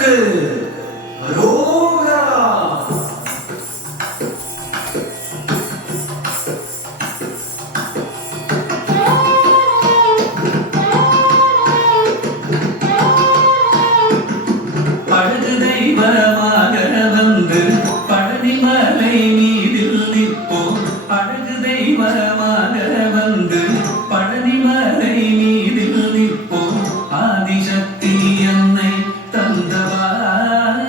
முருகனுக்கு அரோகரா. அழகு தெய்வமாக வந்து பழனிமலை மீதில் நிற்போம். அழகு தெய்வமாக வந்து பழனிமலை மீதில் நிற்போம். ஆதிசக்தி என்னை தந்தவன்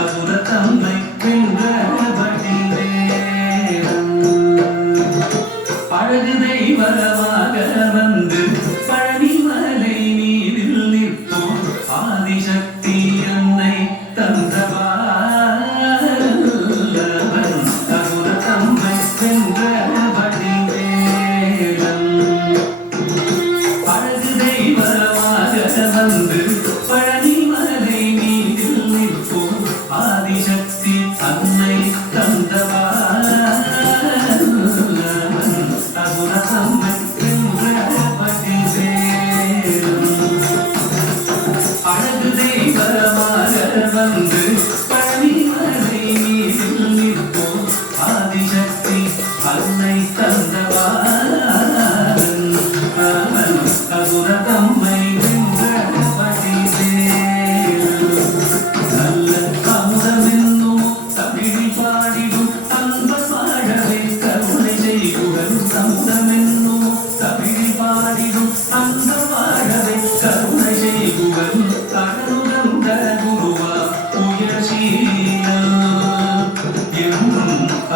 அசுர தம்மை வென்றபடி வேதம். அழகு தெய்வமாக வந்து பழனிமலை மீதில் நிற்போம். ஆதிசக்தி என்னை தந்தவன் அசுர தம்மை வென்றபடி வேதம். அழகு தெய்வமாக வந்து பழனிமலை மீதில் நிற்போம். ஆதிசக்தி அன்னை தந்தவன் அசுர தம்மை வென்றபடி வேதம். அழகு தெய்வமாக வந்து பழனிமலை மீதில் நிற்போம். ஆதிசக்தி அன்னை தந்தவன் அசுர தம்மை வென்றபடி வேதம். நல்ல அமுதமென்னும் தமிழில் பாடிடும் அன்பர் வாழவே கருணை செய்குவன். அமுதமென்னும் தமிழில் பாடிடும் அன்பர் வாழவே கருணை செய்குவன். அருளுகந்த குருவா உயர்சீலன் எம்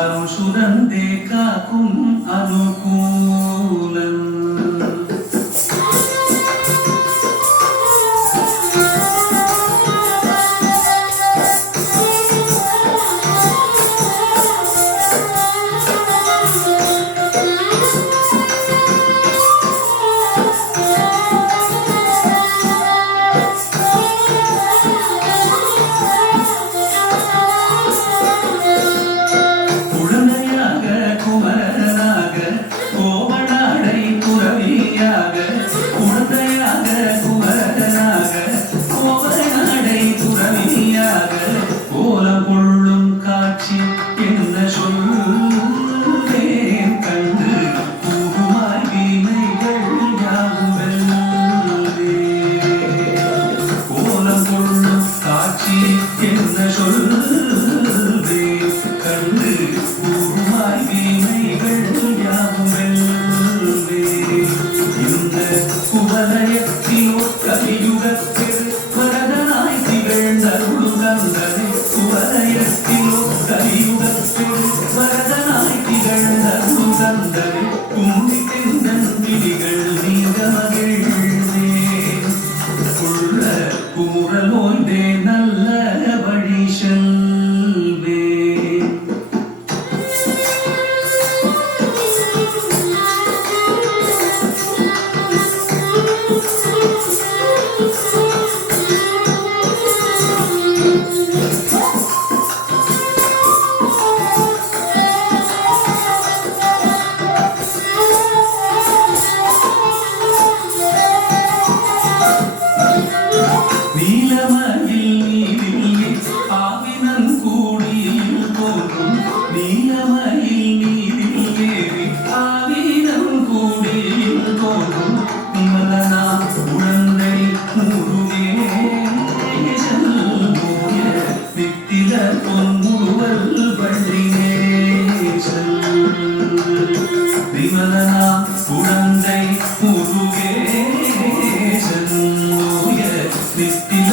அருள் சுரந்தே காக்கும் அனுகூலன். குழந்தையாக குமரனாக கோவனாடை துறவியாக. குழந்தையாக குமரனாக கோவனாடை துறவியாக. கோலம் கொள்ளும் காட்சி என்ன சொல்வேன் கண்டு பூகுமாய் வீணைகள் யாவும் வெல்வே. கோலம் கொள்ளும் காட்சி என்ன சொல்வேன் கண்டு பூகுமாய் வீணைகள் யாவும் வெல்வே. இந்த குவலயத்திலோ கலியுகத்தில் வரதனாய் திகழ்ந்த அருளுகந்தனை. குவலயத்திலோ கலியுகத்தில் வரதனாய் திகழ்ந்த அருளுகந்தனை. கும்பிட்டெந்தன் விழிகள் நீங்க மகிழ்ந்தே உள்ள குமுறல் ஓய்ந்தே நல்ல வழி செல்வே. நீலமயில் நீரில் ஆவினன் கூடியில் தோன்றும். நீலமயில் நீரில் ஏறி ஆவினன் கூடியில் தோன்றும். நிமலனா உழந்தை முருகேசன் மூய நித்தில பொன்முறுவல் வள்ளினேசன். விமலனா உழந்தை முருகேசன் மூய நித்தில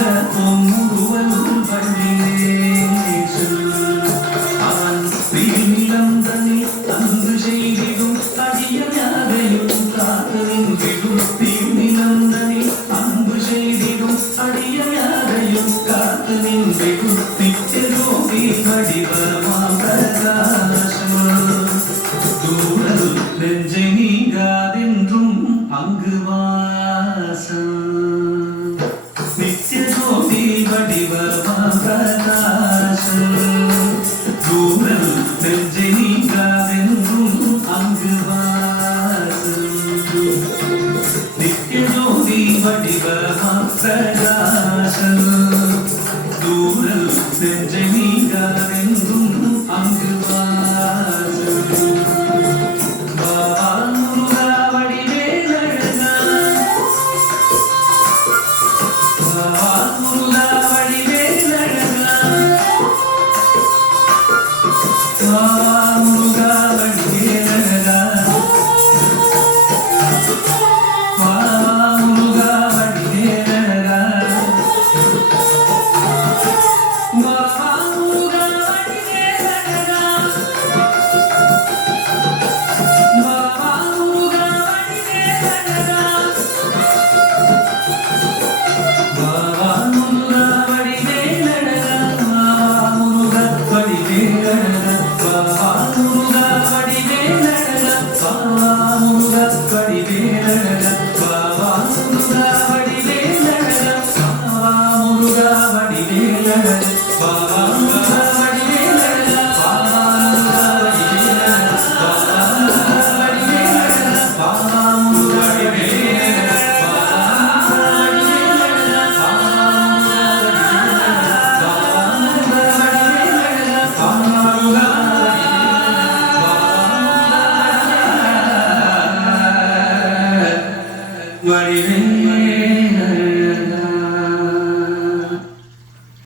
പ്രകാശം ദൂരൽ നെഞ്ച നീങ്ങാതെ